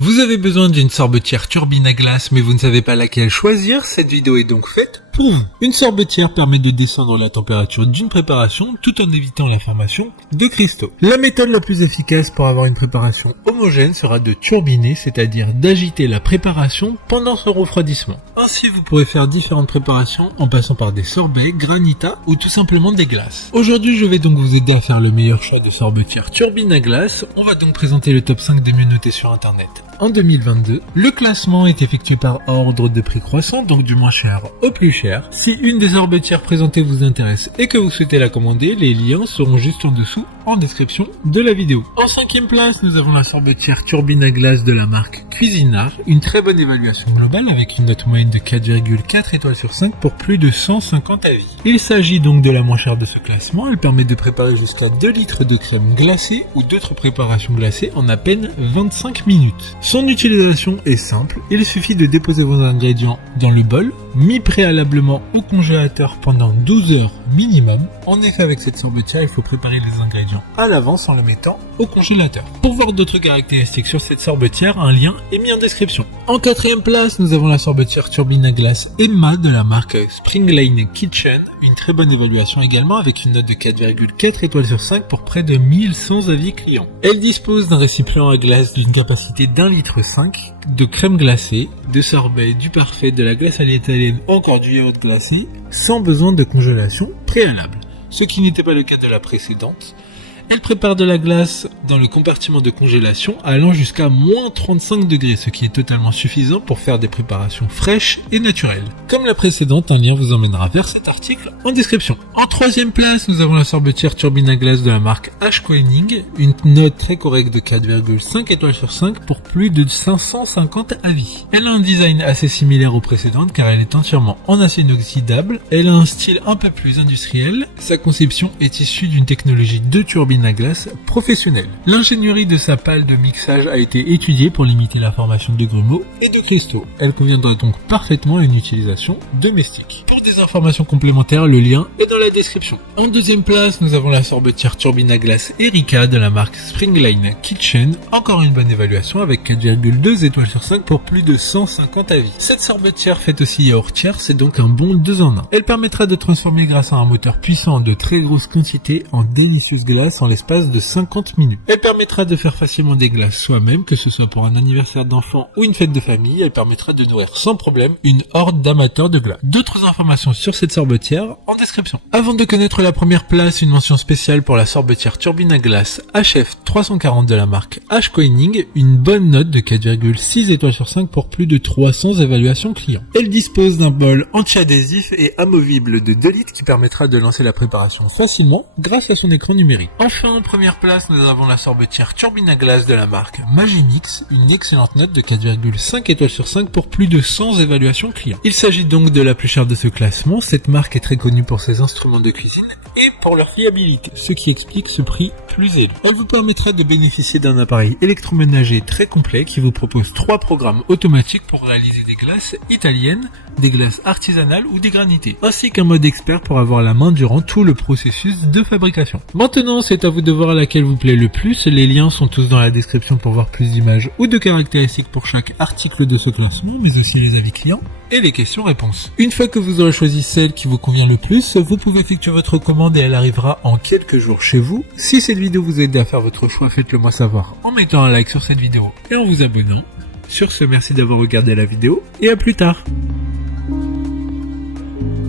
Vous avez besoin d'une sorbetière turbine à glace mais vous ne savez pas laquelle choisir, cette vidéo est donc faite pour vous. Une sorbetière permet de descendre la température d'une préparation tout en évitant la formation de cristaux. La méthode la plus efficace pour avoir une préparation homogène sera de turbiner, c'est-à-dire d'agiter la préparation pendant son refroidissement. Ainsi vous pourrez faire différentes préparations en passant par des sorbets, granita ou tout simplement des glaces. Aujourd'hui je vais donc vous aider à faire le meilleur choix de sorbetière turbine à glace. On va donc présenter le top 5 des mieux notés sur internet. En 2022, le classement est effectué par ordre de prix croissant, donc du moins cher au plus cher. Si une des sorbetières présentées vous intéresse et que vous souhaitez la commander, les liens seront juste en dessous en description de la vidéo. En 5e place, nous avons la sorbetière turbine à glace de la marque Cuisinart, une très bonne évaluation globale avec une note moyenne de 4,4 étoiles sur 5 pour plus de 150 avis. Il s'agit donc de la moins chère de ce classement, elle permet de préparer jusqu'à 2 litres de crème glacée ou d'autres préparations glacées en à peine 25 minutes. Son utilisation est simple, il suffit de déposer vos ingrédients dans le bol, mis préalablement au congélateur pendant 12 heures minimum. En effet, avec cette sorbetière, il faut préparer les ingrédients à l'avance en le mettant au congélateur. Pour voir d'autres caractéristiques sur cette sorbetière, un lien est mis en description. En 4e place, nous avons la sorbetière turbine à glace Emma de la marque Springline Kitchen, une très bonne évaluation également avec une note de 4,4 étoiles sur 5 pour près de 1100 avis clients. Elle dispose d'un récipient à glace d'une capacité d'1,5 litre de crème glacée, de sorbet, du parfait, de la glace à l'italienne ou encore du yaourt glacé, sans besoin de congélation préalable. Ce qui n'était pas le cas de la précédente. Elle prépare de la glace dans le compartiment de congélation allant jusqu'à moins 35 degrés, ce qui est totalement suffisant pour faire des préparations fraîches et naturelles. Comme la précédente, un lien vous emmènera vers cet article en description. En 3e place, nous avons la sorbetière turbine à glace de la marque Ashkoenig, une note très correcte de 4,5 étoiles sur 5 pour plus de 550 avis. Elle a un design assez similaire aux précédentes car elle est entièrement en acier inoxydable, elle a un style un peu plus industriel, sa conception est issue d'une technologie de turbine à glace professionnelle. L'ingénierie de sa pale de mixage a été étudiée pour limiter la formation de grumeaux et de cristaux. Elle conviendra donc parfaitement à une utilisation domestique. Pour des informations complémentaires, le lien est dans la description. En 2e place, nous avons la sorbetière turbine à glace Erika de la marque Springline Kitchen, encore une bonne évaluation avec 4,2 étoiles sur 5 pour plus de 150 avis. Cette sorbetière fait aussi yaourtière, c'est donc un bon 2 en 1. Elle permettra de transformer grâce à un moteur puissant de très grosse quantité en délicieuse glace en l'espace de 50 minutes. Elle permettra de faire facilement des glaces soi-même, que ce soit pour un anniversaire d'enfant ou une fête de famille. Elle permettra de nourrir sans problème une horde d'amateurs de glace. D'autres informations sur cette sorbetière en description. Avant de connaître la première place, une mention spéciale pour la sorbetière turbine à glace HF 340 de la marque Ashkoenig, une bonne note de 4,6 étoiles sur 5 pour plus de 300 évaluations clients. Elle dispose d'un bol anti-adhésif et amovible de 2 litres qui permettra de lancer la préparation facilement grâce à son écran numérique. Enfin, en première place, nous avons la sorbetière turbine à glace de la marque Magimix, une excellente note de 4,5 étoiles sur 5 pour plus de 100 évaluations clients. Il s'agit donc de la plus chère de ce classement. Cette marque est très connue pour ses instruments de cuisine et pour leur fiabilité, ce qui explique ce prix plus élevé. Elle vous permettra de bénéficier d'un appareil électroménager très complet qui vous propose 3 programmes automatiques pour réaliser des glaces italiennes, des glaces artisanales ou des granitées, ainsi qu'un mode expert pour avoir la main durant tout le processus de fabrication. Maintenant, c'est à vous de voir laquelle vous plaît le plus. Les liens sont tous dans la description pour voir plus d'images ou de caractéristiques pour chaque article de ce classement, mais aussi les avis clients et les questions-réponses. Une fois que vous aurez choisi celle qui vous convient le plus, vous pouvez effectuer votre commande et elle arrivera en quelques jours chez vous. Si cette vidéo vous aide à faire votre choix, faites-le moi savoir en mettant un like sur cette vidéo et en vous abonnant. Sur ce, merci d'avoir regardé la vidéo et à plus tard.